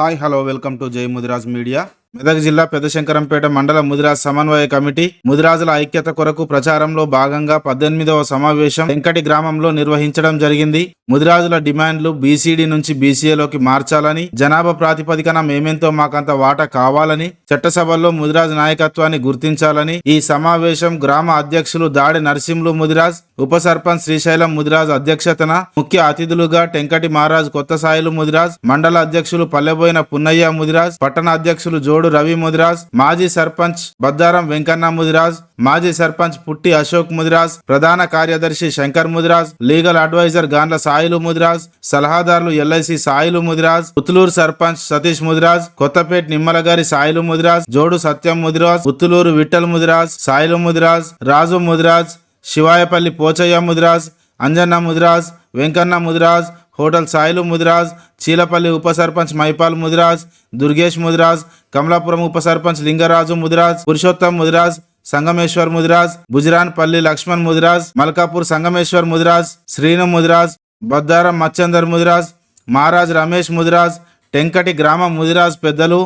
Hi hello welcome to జై Mudiraj media. Medak జిల్లా పెద్దశంకరంపేట మండల ముదిరాజ్ సమన్వయ కమిటీ ముదిరాజుల ఐక్యత కొరకు ప్రచారంలో భాగంగా 18వ సమావేశం వెంకటి గ్రామంలో నిర్వహించడం జరిగింది. ముదిరాజుల డిమాండ్లు బీసీడీ నుంచి బీసీఏలోకి మార్చాలని, జనాభా ప్రాతిపదికన మేమెంతో మాకంత వాటా కావాలని, చట్టసభల్లో ముదిరాజ్ నాయకత్వాన్ని గుర్తించాలని ఈ సమావేశం గ్రామ అధ్యక్షులు దాడి నరసింహులు ముదిరాజ్, ఉప సర్పంచ్ శ్రీశైలం ముదిరాజ్ అధ్యక్షతన ముఖ్య అతిథులుగా టెంకటి మహారాజ్ కొత్త సాయిలు ముదిరాజ్, మండల అధ్యక్షులు పల్లెబోయిన పున్నయ్య ముదిరాజ్, పట్టణ అధ్యక్షులు జోడు రవి ముదిరాజ్, మాజీ సర్పంచ్ బద్దారం వెంకన్న ముదిరాజ్, మాజీ సర్పంచ్ పుట్టి అశోక్ ముదిరాజ్, ప్రధాన కార్యదర్శి శంకర్ ముదిరాజ్, లీగల్ అడ్వైజర్ గాండ్ల సాయిలు ముదిరాజ్, సలహాదారులు ఎల్ఐసి సాయిలు ముదిరాజ్, పుత్తూరు సర్పంచ్ సతీష్ ముదిరాజ్, కొత్తపేట నిమ్మలగారి సాయిలు ముదిరాజ్, జోడు సత్యం ముదిరాజ్, పుత్తూరు విఠల్ ముదిరాజ్, సాయిలు ముదిరాజ్, రాజు ముదిరాజ్, శివాయపల్లి పోచయ్య ముదిరాజ్, అంజన్న ముదిరాజ్, వెంకన్న ముదిరాజ్, హోటల్ సాయిలు ముదిరాజ్, చీలపల్లి ఉప సర్పంచ్ మైపాల్ ముదిరాజ్, దుర్గేష్ ముదిరాజ్, కమలాపురం ఉప సర్పంచ్ లింగరాజు ముదిరాజ్, పురుషోత్తం ముదిరాజ్, సంగమేశ్వర్ ముదిరాజ్, బుజరాన్ పల్లి లక్ష్మణ్ ముదిరాజ్, మల్కాపూర్ సంగమేశ్వర్ ముదిరాజ్, శ్రీను ముదిరాజ్, బద్దారం మచ్చందర్ ముదిరాజ్, మహారాజ్ రమేష్ ముదిరాజ్, టెంకటి గ్రామ ముదిరాజ్ పెద్దలు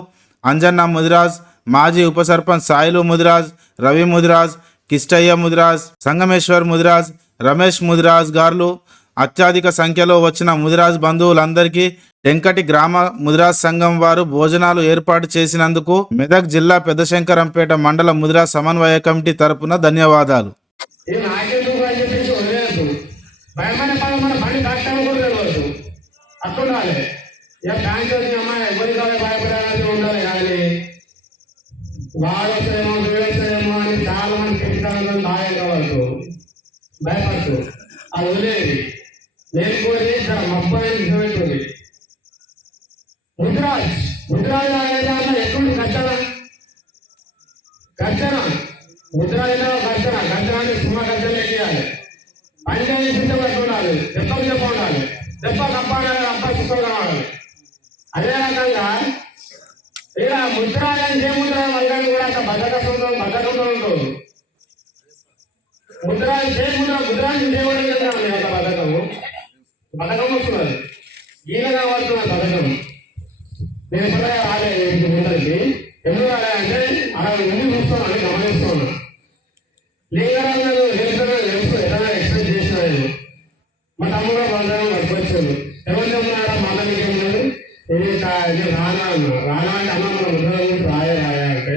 అంజన్న ముదిరాజ్, మాజీ ఉప సర్పంచ్ సాయిలు ముదిరాజ్, రవి ముదిరాజ్, కిష్టయ్య ముదిరాజ్, సంగమేశ్వర్ ముదిరాజ్, రమేష్ ముదిరాజ్ గారు, అత్యధిక సంఖ్యలో వచ్చిన ముదిరాజ్ బంధువులందరికీ టెంకటి గ్రామ ముదిరాజ్ సంఘం వారు భోజనాలు ఏర్పాటు చేసినందుకు మెదక్ జిల్లా పెద్దశంకరంపేట మండల ముదిరాజ్ సమన్వయ కమిటీ తరపున ధన్యవాదాలు. నేను కూడా చేశాను. ముద్రాజ్ అనేది ఎప్పుడు గర్జన ముద్రాజలో గర్జనాన్ని సుమా గర్జన ఎక్కియాలి. పంచాయతీ సిద్ధపడి ఉండాలి, దెబ్బకు చెప్ప ఉండాలి, దెబ్బ కప్పాడాలి, అబ్బ సుఖంగా ఉండాలి. అదే రకంగా ఇక ముద్రాజని ఏముద్ర వాళ్ళని కూడా అంత బద్దకంతో ఉంటుంది. ముద్రాజు ముద్రాజు దేవుడు పథకం వస్తున్నది, ఈయనగా పడుతున్నది పథకం. నేను ఎప్పుడైనా రాలేదు ముందరికి, ఎందుకు రాలేదంటే అలా ఎందుకు చూస్తున్నాను గమనిస్తున్నాను. లింగరాజు ఎట్లా ఎక్స్ప్రెస్ చేసినాడు. మా తమ్ముడు వాళ్ళని పట్టుకొచ్చాడు. ఎవరు చెప్తున్నారా మాట మీకేమన్నాడు, ఇది రానా అంటే అన్న మన ముద్ర రాయా అంటే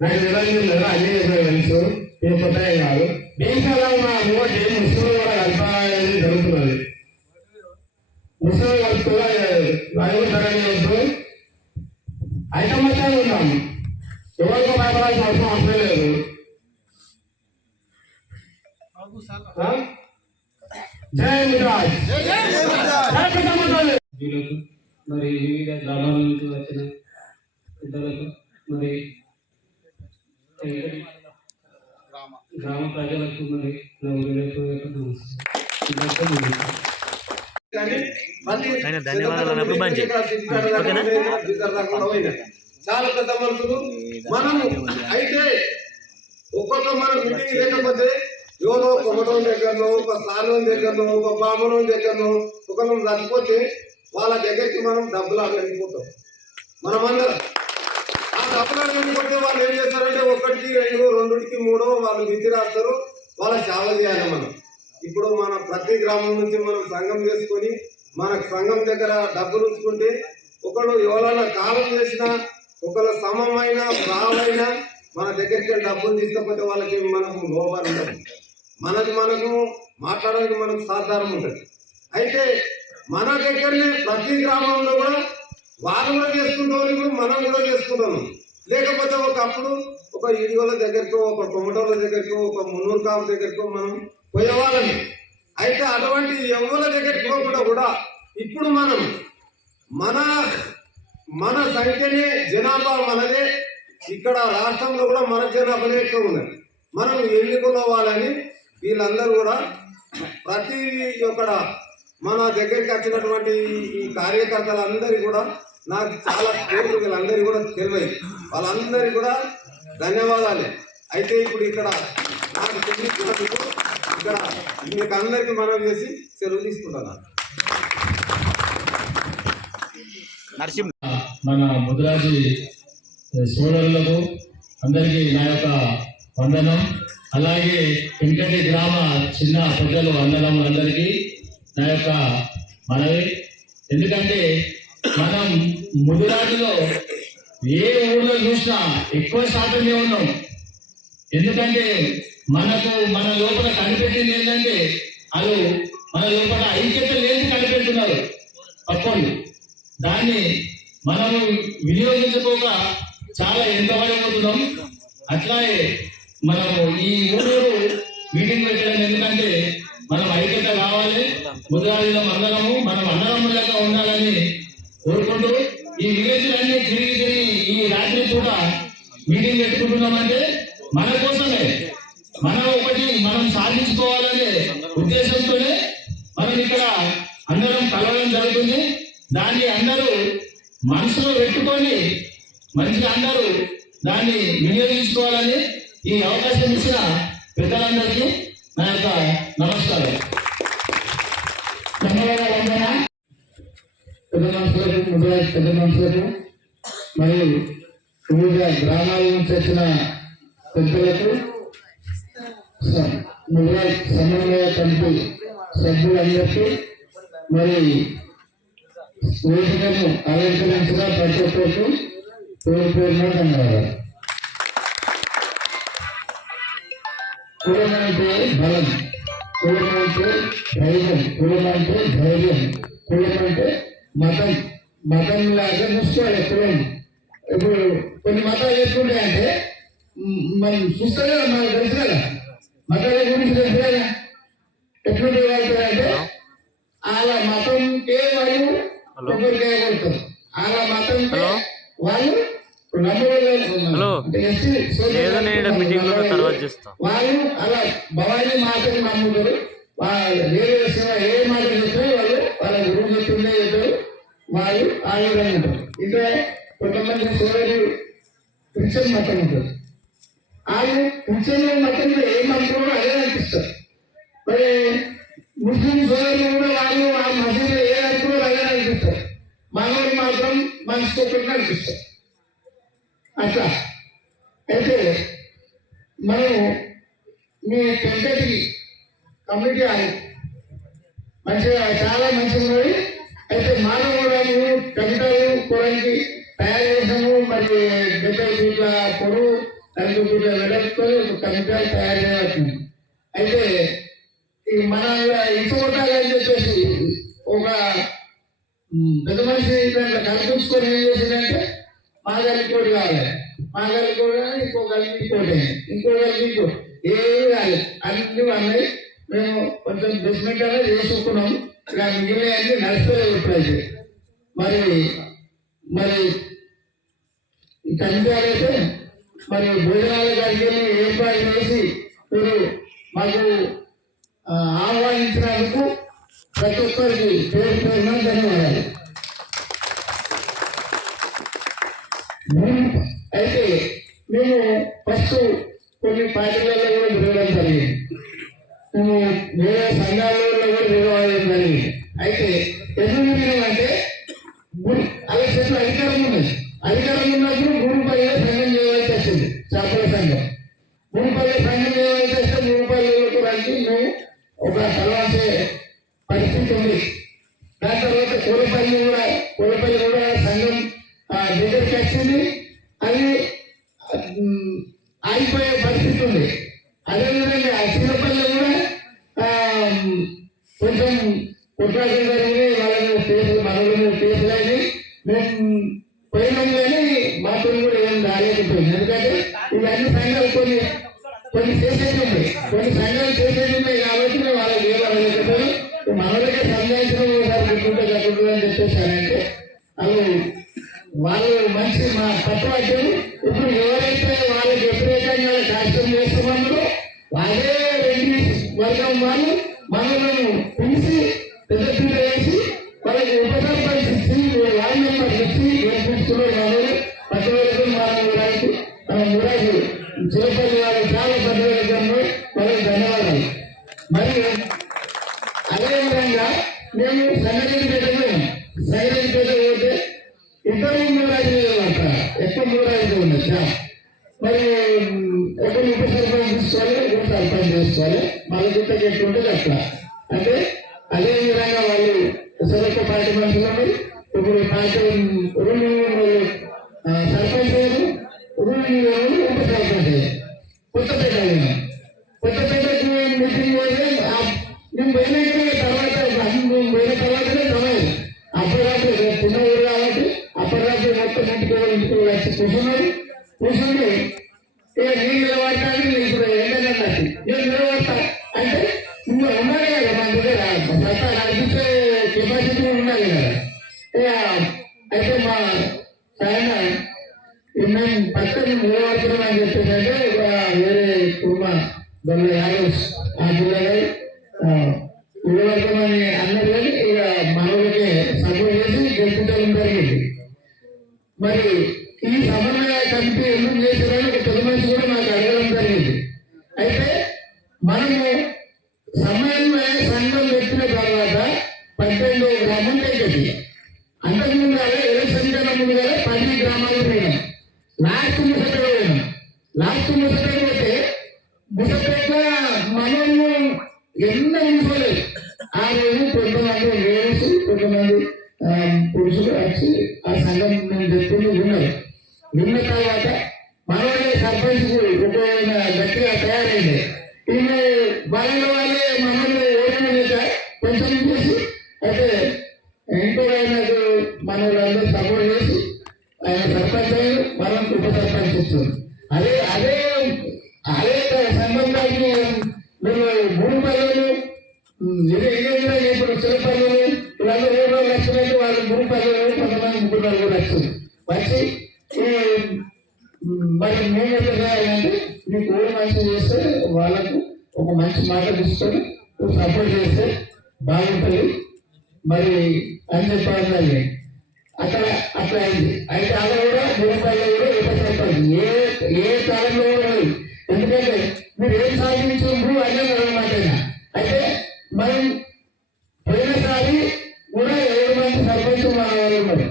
నాకు నిజంగా లేదా అన్ని తెలుసు, ఇది కొత్తగా కాదు. దేశాల మూవటి ముస్లింలు కూడా కలపాలని జరుగుతున్నది. ముస్లిం కలుపుగా రాయవద్దు, ఐకమత్యంగా ఉన్నాము. ఎవరికో భయపడాల్సిన అవసరం లేదు. జై ముద్రాజ్. మరి వివిధ గ్రామాల నుంచి వచ్చిన పెద్దలకు, మరి గ్రామ ప్రజలకు, మరి చాలా పెద్ద మనుషులు మనము. అయితే ఒక్కొక్క మనం మీటింగ్ లేకపోతే ఎవరో కొమ్మటం దగ్గరనో, ఒక సాలం దగ్గరనో, ఒక బామనం దగ్గరనో ఒకరు చచ్చిపోతే వాళ్ళ దగ్గరికి మనం డబ్బులు అడగలిపోతాం. మనమందరం ఆ డబ్బులు అడగలిపోతే వాళ్ళు ఏం చేస్తారంటే 1కి 2, 2కి 3 వాళ్ళు విధి రాస్తారు, వాళ్ళ సేవ చేయాలి. మనం ఇప్పుడు మన ప్రతి గ్రామం నుంచి మనం సంఘం చేసుకొని మన సంఘం దగ్గర డబ్బులు ఉంచుకుంటే ఒకళ్ళు ఎవరైనా కాలం చేసినా, ఒకళ్ళ సమమైన రావైనా మన దగ్గరికి డబ్బులు తీసుకపోతే వాళ్ళకి మనకు లోపాలు ఉంటుంది. మనకు మాట్లాడడానికి మనకు సాధారణ ఉంటుంది. అయితే మన దగ్గరనే ప్రతి గ్రామంలో కూడా వాళ్ళు కూడా చేసుకుంటాం, మనం కూడా చేసుకుంటాము. లేకపోతే ఒకప్పుడు ఒక ఇడిగోళ్ళ దగ్గరకో, ఒక కొమ్మటోళ్ళ దగ్గరకో, ఒక మున్నూరు కాపు దగ్గరకో మనం పోయేవాళ్ళని. అయితే అటువంటి ఎవరి దగ్గరికి పోకుండా కూడా ఇప్పుడు మనం మన సంఖ్యనే జనాభా మనదే, ఇక్కడ రాష్ట్రంలో కూడా మన జనాభానే ఎక్కువ ఉన్నది. మనం ఎన్నుకోవాలని వీళ్ళందరూ కూడా ప్రతి ఒక్కడ మన దగ్గరికి వచ్చినటువంటి ఈ కార్యకర్తలందరికీ కూడా నాకు చాలా పేర్లు వీళ్ళందరికీ కూడా తెలియదు. వాళ్ళందరికీ కూడా ధన్యవాదాలు. అయితే ఇప్పుడు ఇక్కడ నాకు తెలియదు, ఇక్కడ మీకు అందరికీ మనం చేసి సెలవు తీసుకుంటున్నాను. మన ముదిరాజు సోదరులకు అందరికీ నా యొక్క వందనం. అలాగే వెంకటి గ్రామ చిన్న పెద్దలు అందరికీ నా యొక్క మనవి. ఎందుకంటే మనం ముదిరాజులో ఏ ఊళ్ళో చూసినా ఎక్కువ శాతమే ఉన్నాం. ఎందుకంటే మన లోపల కనిపెట్టింది ఏంటంటే వాళ్ళు మన లోపల ఐక్యత లేదు కనిపెడుతున్నారు పక్కోళ్ళు. దాన్ని మనము వినియోగించుకోక చాలా ఎంతవరకుతున్నాం. అట్లాగే మనము ఈ ఊరు మీటింగ్ పెట్టడం ఎందుకంటే మనం ఐక్యత కావాలి, ముదిరాజులం అందరము మనం అన్నదమ్ములుగా ఉండాలని కోరుకుంటూ ఈ విలేజ్లన్నీ తిరిగి ఈ రాత్రి పూట మీటింగ్ పెట్టుకుంటున్నామంటే మన కోసమే, మనం సాధించుకోవాలనే ఉద్దేశంతోనే మనం ఇక్కడ అందరం కలవడం జరుగుతుంది. దాన్ని అందరూ మనసులో పెట్టుకొని మంచిగా అందరూ దాన్ని వినియోగించుకోవాలని ఈ అవకాశం ఇచ్చిన పెద్దలందరికీ నా యొక్క నమస్కారం. ధన్యవాదాలు. పెద్ద మనుషులకు, ముదిరాజు పెద్ద మనుషులకు మరియు వివిధ గ్రామాల నుంచి వచ్చిన పెద్దలకు, ముదిరాజు సమన్వయ కమిటీ సభ్యులందరికీ మరి వేదికను అలంకరించిన ప్రతి ఒక్కరికి పేరున ధన్యవాదాలు. కులమంటే బలం, కులమంటే ధైర్యం, కులమంటే ధైర్యం, కులమంటే మతం లాగా చూసుకోవాలి. కులం ఇప్పుడు కొన్ని మతాలు ఎట్లుంటాయంటే మనం చూస్తే మనకు తెలుసు కదా, మతాల గురించి తెలుసు కదా ఎట్లుంటే అంటే వాళ్ళ మతంకే వాళ్ళు కొబ్బరికాయ కొడతారు, వాళ్ళ మతంకే వాళ్ళు వాళ్ళు అలా భవానీ మాటలు నమ్ముతారు. వేరే ఏ మాట చెప్తారు వాళ్ళు వాళ్ళ గురువు చెప్తుండే చెప్తారు, వాళ్ళు ఆ విధంగా ఉంటారు. ఇంకా కొంతమంది సోదరులు క్రిస్టియన్ మతం ఉంటారు, వాళ్ళు క్రిస్టియన్ మతంలో ఏం అనుకున్నారో అదే అనిపిస్తారు. మరి ముస్లిం సోదరులు కూడా వాళ్ళు ఆ మసీదులో ఏ అనుకున్నారో అదే అనిపిస్తారు. మనోడు మాత్రం మనసుకోకుండా అనిపిస్తారు. అట్లా అయితే మనం మీ వెంకటి కమిటీ మంచిగా చాలా మంచిగా ఉన్నది. అయితే మానవరాలు కవితలు కూరకి తయారు చేసాము. మరి 70 ఫీట్ల పొడవు, 40 ఫీట్ల వెడల్పుతో కవితలు తయారు చేయవచ్చు. అయితే ఈ మన ఇంకొకటాలని చెప్పేసి ఒక పెద్ద మనిషి దాంట్లో కల్పించుకొని ఏం చేసిందంటే మా గల్లి కోటి కావాలి, మా గల్లి కూడా ఇంకో గల్లి ఇంకోటి, ఇంకో గల్లి ఇంకో ఏమి కాదు, అన్ని అన్నాయి. మేము కొంచెం బేస్మెంట్ అనేది చేసుకున్నాం. ఇక మిగిలిన అన్ని నడుస్తలేదు ఎప్పుడైతే. మరి ఈ కమిటీ మరి భోజనాల గారికి ఏర్పాటు చేసి మీరు మాకు ఆహ్వానించినందుకు ప్రతి ఒక్కరికి పేరున ధన్యవాదాలు. అయితే మేము ఫస్ట్ కొన్ని పార్టీలలో కూడా తిరగడం జరిగింది, మేము వేరే సంఘాలలో కూడా తిరగడం జరిగింది. అయితే ఎందుకు తిరిగామంటే అలక్షేత్ర అధికారం ఉన్నది. అధికారం ఉన్నప్పుడు మూడుపల్లిలో సంఘం చేయవలసి వచ్చింది. చేపల సంఘం మూడుపల్లి సంఘం చేయవలసి వస్తే మూడుపల్లిలకు రండి మేము ఒక కలవాల్సే పరిస్థితి ఉంది. దాని తర్వాత కోలపల్లి కూడా సంఘం దగ్గరికి వచ్చింది. అది ఆగిపోయే పరిస్థితి ఉంది. అదేవిధంగా చిన్నపల్లి కూడా కొంచెం కొట్లాటలు జరిగినాయి. వాళ్ళని కేసులు మనలో కేసులు అయినాయి. మేము పోయినాం కానీ మాతో కూడా ఏం రాలేకపోయింది. ఎందుకంటే ఇవన్నీ సంఘాలు కొన్ని చేసేది ఉన్నాయి, కొన్ని సంఘాలు చేసేది ఉన్నాయి కాబట్టి మేము వాళ్ళకి ఏం అడగలేకపోయి మనలకే సంఘాయించడం గుర్తుంటే జరుగుతుంది అని చెప్పేసారంటే వాళ్ళు మంచి మా తత్వాలు. ఇప్పుడు ఎవరైతే వాళ్ళకి వ్యతిరేకంగా కార్యక్రమం చేస్తున్నారో అదే రెడ్డి వర్గం వాళ్ళు మనలను పిలిచి పెద్ద పీట వేసి వాళ్ళకి ఉపసర్పంచ్ ఇచ్చి వార్డు మెంబర్ ఇచ్చి గెలిపిస్తున్నారు. మనలు పట్టణాలకు మానవులకు మన మురాజు చిరపల్లి వాళ్ళు చాలా పట్టణాలు వాళ్ళకి ధన్యవాదాలు. మరి అదేవిధంగా మేము సంగతి పెట్టలేము. సంగతి పెట్టకపోతే ఇద్దరు ఉన్నది. మరి ఒకరు ఉప సర్పంచ్ తీసుకోవాలి, ఒకరు సర్పంచ్ చేసుకోవాలి. మళ్ళీ గుట్ట చెట్టుంటుంది అట్లా. అంటే అదే విధంగా వాళ్ళు సొరక పార్టీ మనుషులు ఉన్నారు. ఇప్పుడు పార్టీ రెండు సర్పంచ్ అయ్యారు, రెండు ఉప సర్పంచ్ అయ్యారు. కొత్తపేట కొత్తపేటకు మీటింగ్ పోతే మేము పోయినాక తర్వాత మేము పోయిన తర్వాతనే సమయం అప్పటిరాత్రి చిన్న ఊరు కాబట్టి అప్పటిరాత్రి మొత్తం ఇంటికి వచ్చి కూర్చుండి ఇక నేను నిలబడతాను. ఇప్పుడు ఏంటంటే నేను నిలబడతా అంటే ఇంకా ఉండాలి కదా మన దగ్గర సత్తా నడిపించే కెపాసిటీ ఉండాలి కదా. ఇక అయితే మా ఆయన మేము పక్కన నిలబడుతున్నాం అని చెప్పేసి వేరే కుటుంబ దొంగ యాదవ్ ఆ పిల్లలు నిలబడతామని అన్నారు. కానీ ఇక మనోళ్ళకి సపోర్ట్ చేసి గెలుపుకోవడం జరిగింది. మరి ఈ సమన్వయ కమిటీ ఎందుకు చేశారని ఒక తొలి మనిషి కూడా నాకు అడగడం జరిగింది. అయితే మనము సమన్వయ సంఘం పెట్టిన తర్వాత 18వ గ్రామం పెద్దది. అంతకుముందు ఎలక్షన్ కన్నా ముందు 10 గ్రామాలు పోయినాం. లాస్ట్ ముసపేట పోయినాం. లాస్ట్ ముసపేట పోతే ముసపేట మనము ఎన్నో ఉంచుకోలేదు. ఆ రోజు కొంతమంది లేడీస్ కొంతమంది పురుషులు వచ్చి ఆ సంఘం మేము చెప్తుంది విన్నారు. విన్న తర్వాత మనవాళ్ళే సర్పంచ్ ఒక గట్టిగా తయారైంది. ఈయన బలంగా వాళ్ళే మమ్మల్ని ఓడిన కొంచెం చేసి అయితే ఇంకో ఆయనకు మన వాళ్ళందరూ సపోర్ట్ చేసి ఆయన సర్పంచ్ అయ్యారు, మనం ఉప సర్పంచ్ ఇస్తుంది. అదే అదే అదే సంబంధాన్ని మేము 3 పల్లెలు ఇప్పుడు చిన్నపల్లెలు వీళ్ళందరూ 7 లక్షలు అయితే వాళ్ళు 3 పల్లెలు కొంతమంది 3 లక్షలు వచ్చి మరి మేము ఎట్లా చేయాలంటే మీకు ఓడి మంచి చేస్తే వాళ్ళకు ఒక మంచి మాట తీసుకొని సపోర్ట్ చేస్తే బాగుంటుంది మరి అని చెప్పాలి. అక్కడ అట్లా అయింది. అయితే అలా కూడా 3 పల్లెలు కూడా ఉప సర్పంచ్ ఏ కాలంలో కూడా లేదు. ఎందుకంటే మీరు ఏం సాధించుండ్రు అనేది అన్నమాట. అయితే మనం పోయినసారి కూడా 7 మంది సర్పంచ్ మన వాళ్ళు ఉన్నారు.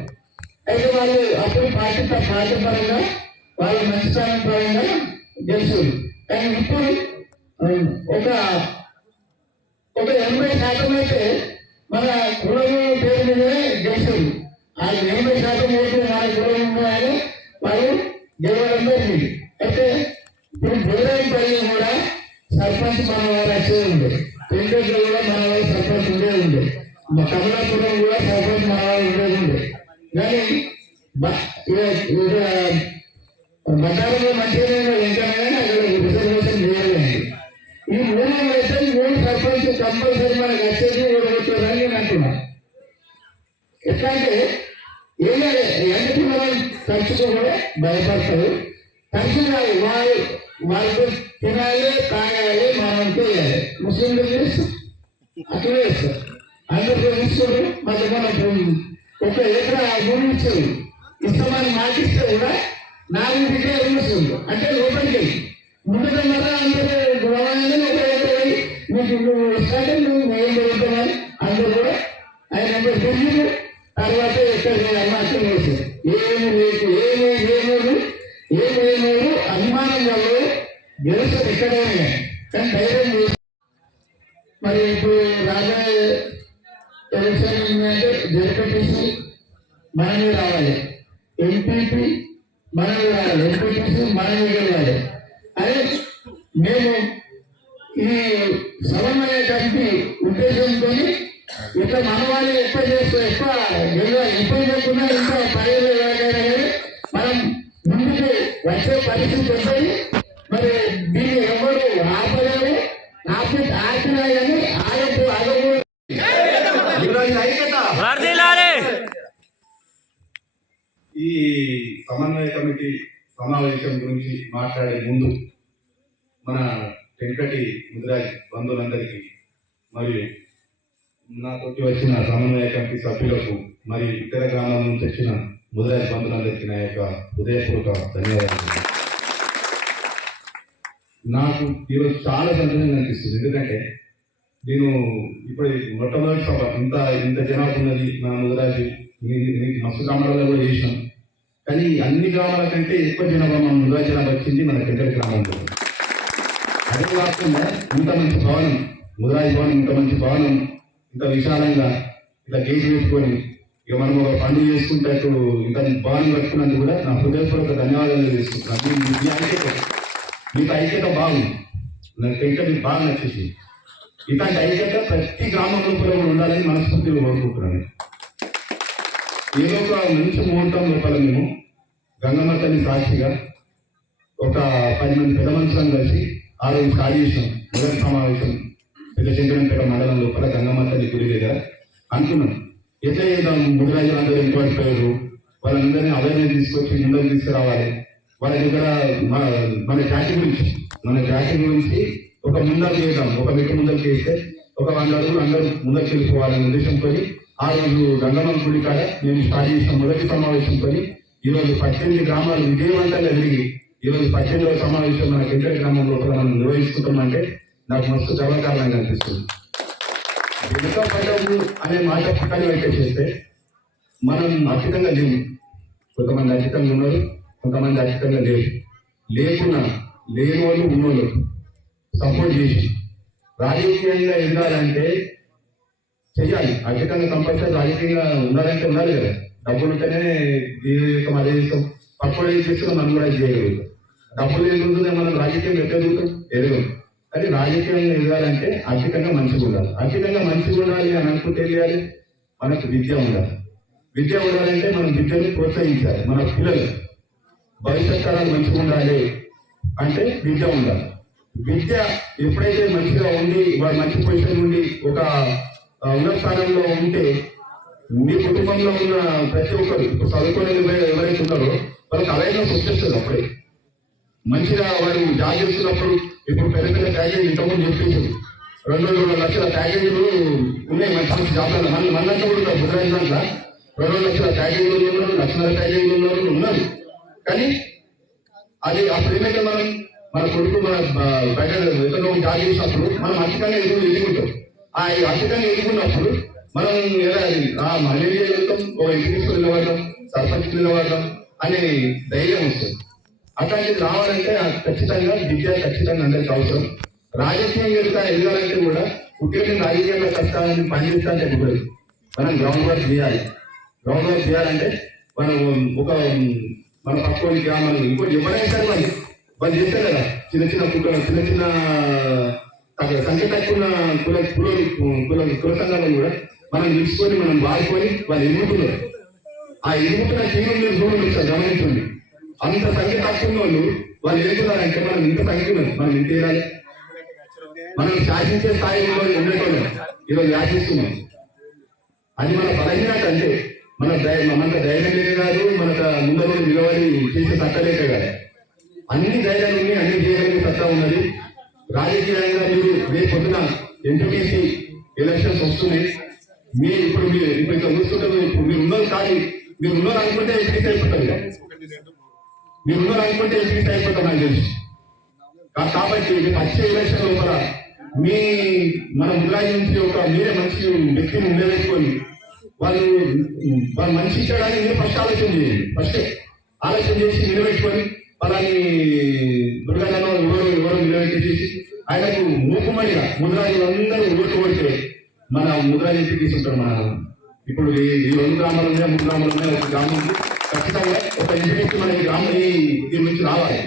అయితే వాళ్ళు అప్పుడు పార్టీ పరంగా వాళ్ళ మంచితనం పరంగా గెలిచారు. కానీ ఇప్పుడు ఒక 80% అయితే మన కులము పేరు మీదనే గెలిచారు. ఆ 80% ఓట్లు మన కులం ఉన్నాయని వాళ్ళు గెలవడం జరిగింది. అయితే ఇప్పుడు బుధరాయిపల్లి కూడా సర్పంచ్ మన వాళ్ళు వచ్చే ఉంది. పెండేట్లో కూడా మన వాళ్ళు సర్పంచ్ ఉండేది ఉంది. కమలాపురం కూడా సర్పంచ్ మన వాళ్ళు ఉండేది ఉంది. కానీ బజారులో మంచిగానే వెంటనే అక్కడ రిజర్వేషన్ చేయాలండి. ఈ 3 అయితే 3 సర్పంచ్ కంపల్సరీ మనకు వచ్చేది ఓడగొట్టారని నేను అంటున్నాను. ఎట్లా అంటే ఎందుకు మనం ఖర్చుకు కూడా భయపడతారు. ఖర్చు కాదు, వాళ్ళు తినాలి, తాగాలి, మనం చేయాలి. ముస్లింలు చేస్తాం అట్లా చేస్తారు. అందరూ ఇస్తారు. మాకు మనం 1 ఎకరా భూమి ఇచ్చారు. ఇస్తామని మాటిస్తే కూడా 4 ఎకరాలు వస్తుంది. అంటే లోపలికి ముందుగా మళ్ళా అందరూ గృహాన్ని మీకు వస్తాంటే నువ్వు ఏం జరుగుతున్నాయి అందరూ కూడా ఆయన నెంబర్ తిరిగి తర్వాత ఎక్కడ అమ్మాయి వేసారు. ఏమి లేదు ఏమేమో అభిమానం వాళ్ళు గెలుస్తారు ఎక్కడైనా. కానీ ధైర్యం చేసి మరి ఇప్పుడు రాబోయే ఎలక్షన్ ఏంటంటే జడ్పీటీసీ మనమే రావాలి, ఎంపీపీ మనమే రావాలి, ఎంపీటీసీ మనమే గెలవాలి. అదే మేము ఈ సమన్వయ కమిటీ ఉద్దేశంతో ఇట్లా మన వాళ్ళు ఎక్కువ చేస్తూ ఎక్కువ చెప్పకుండా ఇంకా 10 ఏళ్ళ మనం ముందుకు వచ్చే పరిస్థితి ఉంటుంది. మరి దీన్ని ఎవరు ఆపలేరు. ఆపినా కానీ ఆగదు. ఈ సమన్వయ కమిటీ సమావేశం గురించి మాట్లాడే ముందు మన వెంకటి ముదిరాజ్ బంధువులందరికీ మరియు నాతోటి వచ్చిన సమన్వయ కమిటీ సభ్యులకు మరియు ఇతర గ్రామాల నుంచి వచ్చిన ముదిరాజ్ బంధువులందరికీ నా యొక్క హృదయపూర్వక ధన్యవాదాలు. నాకు ఈరోజు చాలా సంతోషంగా అనిపిస్తుంది. ఎందుకంటే నేను ఇప్పుడు మొట్టమొదటి సభ ఇంత జనాభా ఉన్నది. నా ముదిరాజు నీకు మస్తు గ్రామాలలో కూడా చేసినాం. కానీ అన్ని గ్రామాల కంటే ఎక్కువ జనాభా మన ముద్రా జనాభా వచ్చింది మన దగ్గర గ్రామంలో. అదే కాకుండా ఇంత మంచి భవనం, ముద్రాయి భవనం, ఇంత మంచి భవనం, ఇంత విశాలంగా ఇట్లా గేట్ వేసుకొని ఇక మనం ఒక పండుగ చేసుకుంటే ఇంత భవనం కట్టుకున్నందుకు కూడా నా హృదయపూర్వక ధన్యవాదాలు తెలుసుకుంటున్నాను. మీకు ఐక్యత బాగుంది, నాకు ఇంకా మీకు బాగా నచ్చేసి. ఇట్లాంటి ఐక్యత ప్రతి గ్రామంలో కూడా ఉండాలని మనస్ఫూర్తిగా కోరుకుంటున్నాను. ఏదో ఒక మంచి ముహూర్తం లోపల మేము గంగమ్మ తల్లి సాక్షిగా ఒక 10 మంది పెద్ద మనుషులను కలిసి ఆ రోజు స్టార్ట్ చేసాం. మొదటి సమావేశం పెద్దశంకరంపేట మండలం లోపల గంగమ్మ తల్లి గుడి దగ్గర అనుకున్నాం. ఎట్లా చేద్దాం, ముదిరాజులందరూ ఇంటిపడిపోయారు, వాళ్ళందరినీ అవేర్నెస్ తీసుకొచ్చి ముందుకు తీసుకురావాలి. వాళ్ళ దగ్గర మన జాతి గురించి ఒక ముందరు చేద్దాం, ఒక మెట్టు ముందరు చేస్తే ఒక 100 అడుగులు అందరూ ముందరికి వెళ్ళిపోవాలనే ఉద్దేశంతో ఆ రోజు గంగమ్మ గుడి కాడ మేము స్టార్ట్ చేసిన మొదటి సమావేశంతో ఈరోజు 18 గ్రామాలు విజయవంతంగా తిరిగి ఈరోజు 18వ సమావేశం మన కెంకటి గ్రామం లోపల మనం నిర్వహిస్తున్నామంటే నాకు మస్తు గర్వకారణంగా అనిపిస్తుంది. వెనుక పడ్డము అనే మాట పక్కన పెట్టేసేస్తే మనం అతీతంగా లేవు. కొంతమంది అతీతంగా ఉన్నారు, కొంతమంది అతీతంగా లేవు. లేకున్నా లేని వాళ్ళు ఉన్నోళ్ళు సపోర్ట్ చేసి రాజకీయంగా ఎదగాలంటే చెయ్యాలి. అధికంగా కంపల్సరీ రాజకీయంగా ఉండాలంటే ఉండాలి కదా. డబ్బులు ఉంటేనే దీని చేస్తాం, అదే చేస్తాం, పక్కన ఏం చేస్తున్నాం, మనం కూడా చేయగలుగుతాం. డబ్బులు ఏముంటుందో మనం రాజకీయం ఎదగం. కానీ రాజకీయంగా ఎదగాలంటే అధికంగా మంచిగా ఉండాలి. అధికంగా మంచిగా ఉండాలి అని అనుకుంటే తెలియాలి, మనకు విద్య ఉండాలి. విద్య ఉండాలంటే మనం విద్యను ప్రోత్సహించాలి. మన పిల్లలు భవిష్యత్ తరాలు మంచిగా ఉండాలి అంటే విద్య ఉండాలి. విద్య ఎప్పుడైతే మంచిగా ఉండి వాడు మంచి పొజిషన్ ఉండి ఒక ఉన్నత స్థానంలో ఉంటే మీ కుటుంబంలో ఉన్న ప్రతి ఒక్కరు చదువుకునే ఎవరైతే ఉన్నారో వాళ్ళకి అవేర్నెస్ వచ్చేస్తుంది. అప్పుడే మంచిగా వాడు జాబ్ చేస్తున్నప్పుడు ఇప్పుడు పెద్ద పెద్ద ప్యాకేజీ ఇంతకుముందు చెప్పేసారు, 2 లక్షల ప్యాకేజీలు ఉన్నాయి మంచి మంచి జాబ్లలో. మనంతా కూడా ముద్రాయి దాంట్లో 2 లక్షల ప్యాకేజీలు ఉన్నారు, 1 లక్షల ప్యాకేజీలు ఉన్నారు. కానీ అది అప్పుడు ఏమైతే మన కొడుకు బయట ఎక్కడో జాబ్ చేసినప్పుడు మనం అధికంగా ఎదుగుంటాం. ఆ అధికంగా ఎదుగున్నప్పుడు మనం మళ్ళీ వెళ్తాం, ఓ ఎంపీకి నిలబడడం, సర్పంచ్ నిలబడడం అనే ధైర్యం వస్తుంది. అట్లాంటిది రావాలంటే ఖచ్చితంగా విద్య ఖచ్చితంగా అందరికి అవసరం. రాజకీయంగా ఎదగాలంటే కూడా ఉద్యోగం రాజకీయంగా కష్టాలని పనిచేస్తానంటే కుదరదు. మనం గ్రౌండ్ వర్క్ చేయాలి. గ్రౌండ్ వర్క్ చేయాలంటే మనం మన పక్కన గ్రామాలు ఇంకోటి ఎవరైనా సరే వాళ్ళు చేస్తారు కదా, చిన్న చిన్న సంఖ్య తక్కువ కుల సంఘాలను కూడా మనం నిలుచుకొని మనం వాడుకొని వాళ్ళు ఎదుగుతున్నారు. ఆ ఎదుగుతున్న తీరు మీరు చూడండి, సార్ గమనించండి. అంత సంఖ్య తక్కువ వాళ్ళు ఎదుగుతున్నారంటే మనం ఇంత సంఖ్య మనం ఇంత వేయాలి. మనం శాసించే స్థాయిలో ఉండేటోళ్ళం ఈరోజు శాసిస్తున్నాం. అది మన బలహీనత. అంటే మనకు ధైర్యం లేక కాదు, మనకు ముందు నిలబడి చేసే సత్తలేక కాదు. అన్ని ధైర్యాలు ఉన్నాయి, అన్ని చేయగలిగే సత్తా ఉన్నది. రాజకీయంగా మీరు రేపు పొద్దున ఎంపీటీసీ ఎలక్షన్స్ వస్తున్నాయి. ఇప్పుడు ఇక్కడ చూస్తుంటే ఇప్పుడు మీరు ఉన్నారు, కానీ మీరు ఉన్నారు అనుకుంటే ఎంపీసీ అయిపోతారు. మీరు ఉన్నారు అనుకుంటే ఎంపీసీ అయిపోతారు నాకు తెలుసు. కాబట్టి వచ్చే ఎలక్షన్ లోపల మన ముద్రాయి నుంచి మీరే మంచి వ్యక్తిని నిలబెట్టుకొని వాళ్ళు మంచి ఇచ్చడానికి మీరు ఫస్ట్ ఆలోచన చేసి నిలబెట్టుకొని వాళ్ళని దుర్గాలను ఎవరు నిలబెట్టేసి ఆయనకు మూకుమడిగా ముద్రాజులందరూ ఓటు కొడితే మన ముద్రాజు ఇంటికి తీసుకుంటారు. మన ఇప్పుడు ఈ 2 గ్రామాలు ఉన్నాయి, 3 గ్రామాలు ఉన్నాయి. ఒక గ్రామం ఖచ్చితంగా ఒక ఇంటికి మన దీని నుంచి రావాలి.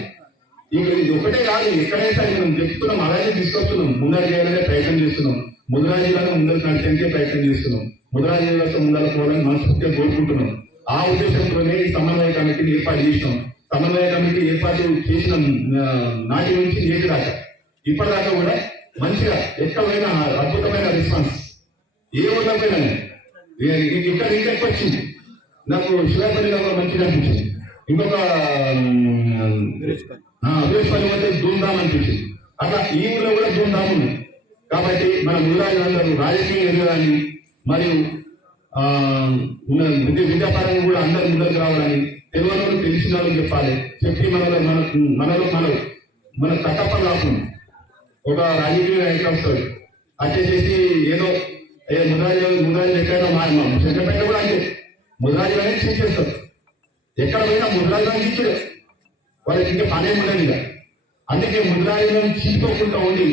ఇది ఒకటే కాదు, ఎక్కడైనా సరే మనం చెప్తున్నాం, అలాగే తీసుకొస్తున్నాం, ముందర చేయాలనే ప్రయత్నం చేస్తున్నాం. ముద్రాజీలను ముందరకు నడిచే ప్రయత్నం చేస్తున్నాం. ముద్రాజీ వ్యవస్థ ముందర పోవాలని మనస్ఫూర్తిగా కోరుకుంటున్నాం. ఆ ఉద్దేశంతోనే ఈ సమన్వయ కమిటీని ఏర్పాటు చేసినాం. సమన్వయ కమిటీ ఏర్పాటు చేసిన నాటి నుంచి నేటి దాకా ఇప్పటిదాకా కూడా మంచిగా ఎక్కడైనా అద్భుతమైన రెస్పాన్స్ ఏ ఊళ్ళకైనా ఇక్కడ ఇంకెక్కువ వచ్చింది. నాకు శివపల్లిలో కూడా మంచిగా అనిపించింది. ఇంకొక అభివృద్ధి వద్ద ధూమ్ధామ్ అనిపించింది. అట్లా ఈ ఊళ్ళో కూడా ధూమ్ధామ్ ఉంది. కాబట్టి మన ముద్రాజులందరూ రాజకీయ ఎదగాలని మరియు విద్యాపరంగా కూడా అందరూ ముందుకు రావాలని తెలియని తెలిసిన వాళ్ళు చెప్పాలి. చెప్పి మన తప్ప కాకుండా ఒక రాజకీయ నాయకుడు వస్తాడు, వచ్చేసేసి ఏదో ముద్రాజు ఎక్కడైనా శంకరపేట కూడా అంటే ముద్రాజు అనేది చేస్తారు. ఎక్కడ పోయినా ముద్రాజులను ఇచ్చుడే, వాళ్ళకి ఇంకా పనే ఉండదు. ఇక అందుకే ముద్రాజులను చీపుకోకుండా ఉండి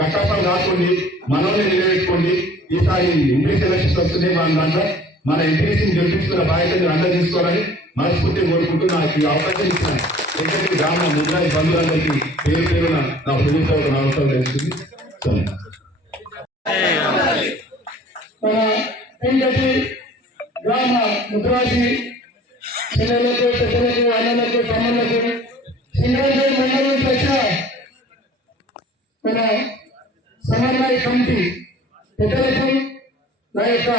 కట్టప్పలు కాకుండా మనల్ని నిలబెట్టుకోండి. ఈసారి ఎంపీసీ ఎలక్షన్స్ వస్తున్నాయి, మన దాంట్లో మన ఎంపీసీని గెలిపించుకున్న బాధ్యతలు అందరూ తీసుకోవాలని మనస్ఫూర్తి కోరుకుంటూ నాకు ఈ అవకాశం ఇచ్చిన ఎందుకంటే గ్రామ ముద్రాజు బంధువులందరికీ పేరు పేరున నా ప్రభుత్వం అవసరం తెలుస్తుంది. మన పెంకటి గ్రామ ముద్రాజి పిల్లలకు పెద్దలకు అన్నలకు తమ్ముళ్లకు సింగరేణి మండలం నుంచి వచ్చిన మన సమన్వయ కమిటీ పెద్దలకు నా యొక్క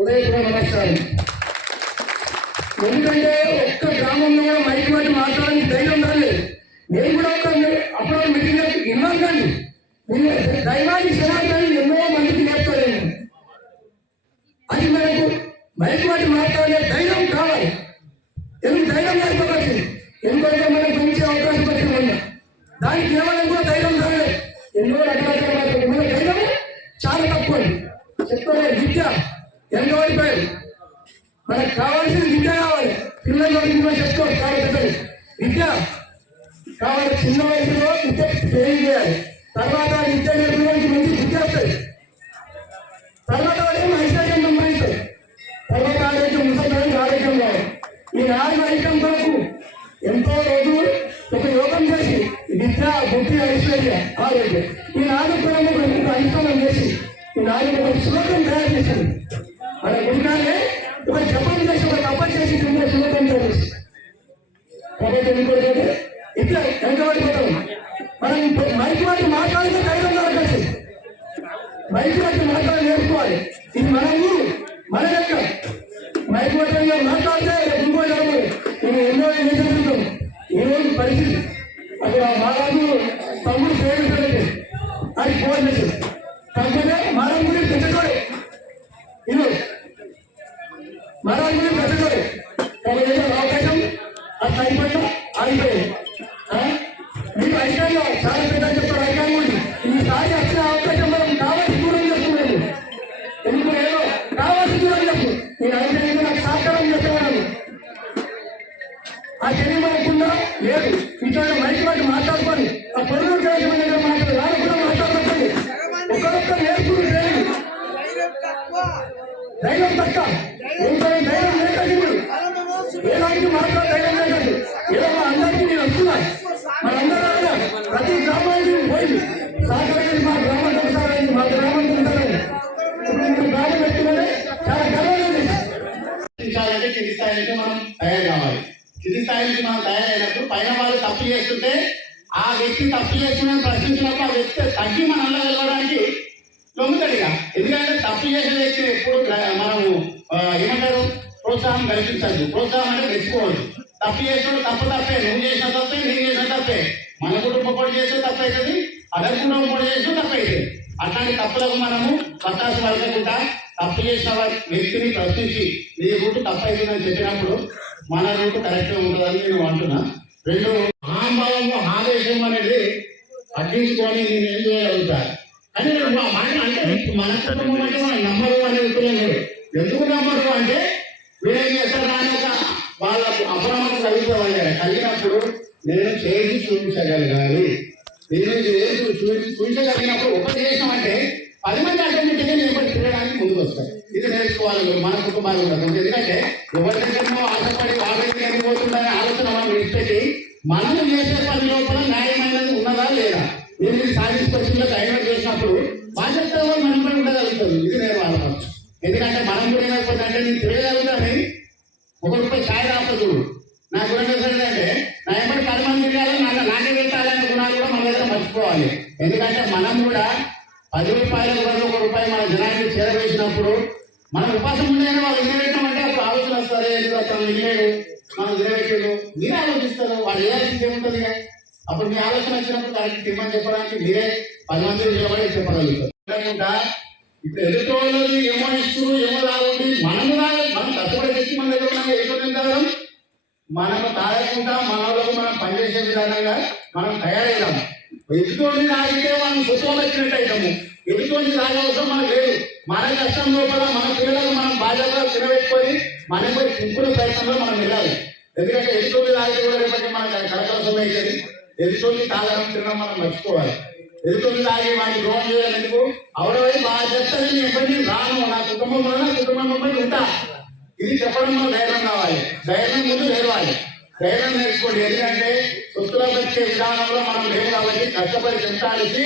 ఉదయపూర్వ నమస్కారం. ఎందుకంటే ఒక్క గ్రామంలో కూడా మైకి వాటి మాట్లాడడానికి ధైర్యం రాలేదు. నేను కూడా ఒక అప్పుడు మీటింగ్ విన్నాను, కానీ దైవాన్ని సమాజాన్ని ఎన్నో మందికి నేర్పలేను. అది మనకు మైకి వాటి మాట్లాడే ధైర్యం కావాలి. ఎందుకు ధైర్యం లేకపోతే ఎందుకంటే మనకు మంచి అవకాశం వచ్చిన ఉన్నా దానికి కేవలం కూడా ధైర్యం రాలేదు. ఎన్నో రకరకాల మన ధైర్యం చాలా తక్కువ. చెప్తానే విద్య ఎంత పడిపోయారు. మనకు కావాల్సిన విద్య కావాలి. పిల్లలు చెప్తారు చాలా పెద్దలు విద్య కావాలి. చిన్న వయసులో విద్య తెలియజేయాలి. తర్వాత విద్య నేర్పడానికి మంచి విద్య వస్తుంది. తర్వాత వాడేమో ఐశ్వర్యం సంపాదిస్తారు. తర్వాత ఆరోగ్యం ముసలి ఆరోగ్యం కావాలి. ఈ 4 ఐటమ్ కొరకు ఎంతో రోజు ఒక యోగం చేసి విద్య బుద్ధి ఐశ్వర్య ఆరోగ్యం ఈ 4 కూడా అనుష్ఠానం చేసి ఈ 4 ఒక శ్లోకం తయారు చేసింది. మన గుడికానే ఒక జపం చేసి ఒక తప చేసి శ్లోకం తయారు చేసి కాబట్టి ఇంకోటి ఇట్లా వెంటబడిపోతాం. మనం మైకి వాటి మాట్లాడితే ధైర్యం కలిసి మైకి వాటి మాట్లాడి నేర్చుకోవాలి. ఇది మనము మన యొక్క మైకి వాటిలో మాట్లాడితే ఇంకోటి నేను ఎన్నో నేర్చుకుంటాం. ఈ రోజు పరిస్థితి అది మహారాజు తమ్ముడు పేరు పెడితే అది ఫోన్ చేసింది కాకపోతే మహారాజు గురించి పెద్దకోడే ఇది మహారాజు గురించి పెద్దకోడే కాబట్టి ఏదో అవకాశం అట్లా అయిపోయినా ఆగిపోయింది. మీకు ఐక్యంగా చాలా పెద్ద చెప్తారు. ఐక్యంగా ఉంది. ఈసారి వచ్చిన అవకాశం మనం కావాల్సి దూరం చేస్తున్నాము. ఎందుకు ఏదో కావాల్సి దూరం చెప్పు. నేను ఐక్యంగా నాకు సహకారం చేస్తున్నాను. ఆ చర్య మనకుండా లేదు. ఇట్లా మైకి వాటి మాట్లాడుకొని ఆ పొరుగు దేశం దగ్గర మాట్లాడు వాళ్ళు కూడా మాట్లాడుతుంది. ఒకరొక్కరు నేర్చుకుని ధైర్యం తక్కువ ధైర్యం లేకండి. ఏదానికి మాట్లాడ ధైర్యం లేకండి. ఏదో అందరికీ నేను వస్తున్నాను. మనందరూ ప్రతి గ్రామానికి పోయి సహకరించి మా గ్రామం కొనసాగింది. మా గ్రామం కొనసాగింది. ఇప్పుడు గ్రామం వ్యక్తులనే చాలా గర్వంగా కింది స్థాయి నుంచి మనం తయారు కావాలి. కింది స్థాయి నుంచి మనం తయారైనప్పుడు పైన వాళ్ళు తప్పు చేస్తుంటే ఆ వ్యక్తి తప్పు చేస్తుందని ప్రశ్నించినప్పుడు ఆ వ్యక్తి తగ్గి మనలో వెళ్ళడానికి లొంగుతాడుగా. ఎందుకంటే తప్పు చేసే వ్యక్తి ఎప్పుడు మనము ఏమంటారు ప్రోత్సాహం కల్పించద్దు. ప్రోత్సాహం అంటే మెచ్చుకోవద్దు. తప్పు చేసినప్పుడు తప్పే. నువ్వు చేసిన తప్పే, నేను చేసిన తప్పే. మన కుటుంబం కూడా చేస్తే తప్పు అవుతుంది, అదర్ కుటుంబం కూడా చేస్తే తప్పు అవుతుంది. అట్లాంటి తప్పులకు మనము పట్టాసు పడకుండా తప్పు చేసిన వ్యక్తిని ప్రశ్నించి నీ రూటు తప్పు అవుతుందని చెప్పినప్పుడు మన రూటు కరెక్ట్గా ఉంటుందని నేను అంటున్నా. 2 ఆంభావము ఆవేశం అనేది తగ్గించుకొని నేను ఏం చేయగలుగుతాను అని నేను మాట అంటే మన కుటుంబం అంటే మనం నమ్మరు అనే వ్యక్తులు ఎందుకు నమ్మరు అంటే వీరేం చేస్తారు అని వాళ్ళకు అప్రమత్తం కలిగినప్పుడు నేను చేసి చూపించగలగాలి. నేను చేసి చూపించగలిగినప్పుడు ఒక దేశం అంటే 10 మంది ఆటోమేటిక్గా నిలబడి తిరగడానికి ముందుకు వస్తారు. ఇది నేర్చుకోవాలి మన కుటుంబాలు ఉండదు. ఎందుకంటే ఎవరి దగ్గరనో ఆశపడి వాళ్ళ దగ్గరికి పోతుందనే ఆలోచన మనం విడిచిపెట్టి మనం చేసే పని లోపల న్యాయమైనది ఉన్నదా లేదా దీన్ని సాధించుకొచ్చిన డైవర్ట్ చేసినప్పుడు బాధ్యత మనం కూడా ఉండగలుగుతుంది. ఇది నేను వాళ్ళ ఎందుకంటే మనం కూడా ఏమైపోతుందంటే నేను తిరగగలుగుతానని ₹1 ఛాయ్ రాపదు నాకు ఏంటంటే నా ఎప్పటి 10 మంది తిరగాలి నాకే పెట్టాలనే గుణాలు కూడా మన దగ్గర మర్చిపోవాలి. ఎందుకంటే మనం కూడా ₹10 బదులు ₹1 మన జనానికి చేరవేసినప్పుడు మనం ఉపాసం ఉండేది వాళ్ళు నిలబెట్టామంటే అప్పుడు ఆలోచన వస్తారు. తను వెళ్ళాడు మనం నిలబెట్టాడు మీరే ఆలోచిస్తారు. వాళ్ళు ఏ ఆలోచన ఏముంటుంది. అప్పుడు మీ ఆలోచన వచ్చినప్పుడు దానికి తిమ్మని చెప్పడానికి మీరే 10 మంది నిలబడి చెప్పగలుగుతారు. ఇప్పుడు ఎదుటోళ్ళది ఏమో ఇస్తున్నారు ఏమో రావండి మనము మనం కష్టపడి తెచ్చి మన దగ్గర మనం ఎదుగుతుంటాం. మనము తాగకుండా మన వాళ్ళకు మనం పనిచేసే విధానంగా మనం తయారయ్యాం. ఎదుటోని తాగితే మనం సుఖం వచ్చినట్టు అవుతాము. ఎదుటోని తాగవసరం మనకు లేదు. మన కష్టం లోపల మన పిల్లలకు మనం బాధ్యతగా తినబెట్టుకొని మనపై సింపుల్ ప్రయత్నంలో మనం వెళ్ళాలి. ఎందుకంటే ఎదుటి తాగితే కూడా రేపటి మనకు కరకలసం అవుతుంది. ఎదుటి తాగడం తినడం మనం మర్చిపోవాలి. ఎదుటి తాగి వాడికి ద్రోహం చేయాలి. ఎందుకు అవడవై బాగా చెప్తాను, నేను ఎప్పటికీ రాను, నా కుటుంబంలో నా కుటుంబంలో ఉంటా. ఇది చెప్పడం మనకు ధైర్యం కావాలి. ధైర్యం ముందు నేర్వాలి. ధైర్యం నేర్చుకోండి. ఎందుకంటే సొత్తుల వచ్చే విధానంలో మనం లేవు కాబట్టి కష్టపడి చెంతాడిసి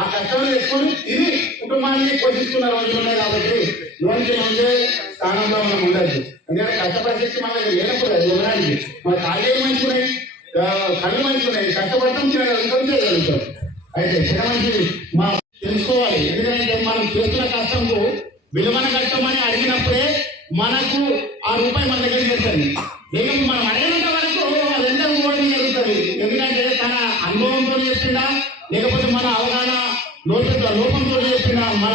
ఆ కష్టం చేసుకొని ఇది కుటుంబాన్ని పోషిస్తున్న రోజులు ఉన్నాయి కాబట్టి లోనికి ముందే స్థానంలో మనం ఉండదు. ఎందుకంటే కష్టపడి చేసి మనకి లేనప్పుడు అది ఉండడానికి మన కాళ్ళే మంచున్నాయి, కళ్ళు మంచున్నాయి, కష్టపడటం చేయగలుగుతాం. అయితే చిన్న మంచి మా తెలుసుకోవాలి. ఎందుకంటే మనం చేస్తున్న కష్టంకు విలువన కష్టం అని అడిగినప్పుడే మనకు ఆ రూపాయి మన దగ్గర చేస్తుంది. లేకపోతే మనం అడిగినంత వరకు అది ఎంత కూడా జరుగుతుంది. ఎందుకంటే తన అనుభవంతో చేస్తుందా, లేకపోతే మన అవగాహన లోపంతో చేస్తున్నా, మన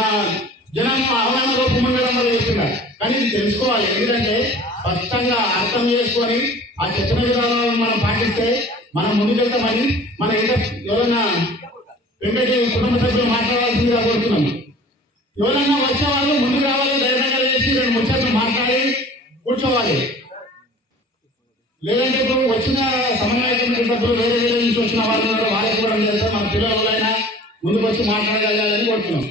జనం అవగాహన లోపం ఉండడం వల్ల చేస్తున్నా. కానీ ఇది తెలుసుకోవాలి. ఎందుకంటే స్పష్టంగా అర్థం చేసుకొని ఆ చెప్పిన విధానాలను మనం పాటిస్తే మనం ముందుకెళ్తామని మన ఎవరైనా వెంకటి కుటుంబ సభ్యులు మాట్లాడాల్సిందిగా కోరుతున్నాం. ఎవరైనా వచ్చే వాళ్ళు ముందుకు రావాలి, ధైర్యంగా చేసి రెండు ముచ్చట్లు మాట్లాడి కూర్చోవాలి. లేదంటే ఇప్పుడు వచ్చిన సమన్వయ కమిటీ సభ్యులు వేరే వేరే నుంచి వచ్చిన వాళ్ళు వాళ్ళకి కూడా చేస్తాం. మన పిల్లలైనా ముందుకు వచ్చి మాట్లాడగలగాలని కోరుతున్నాం.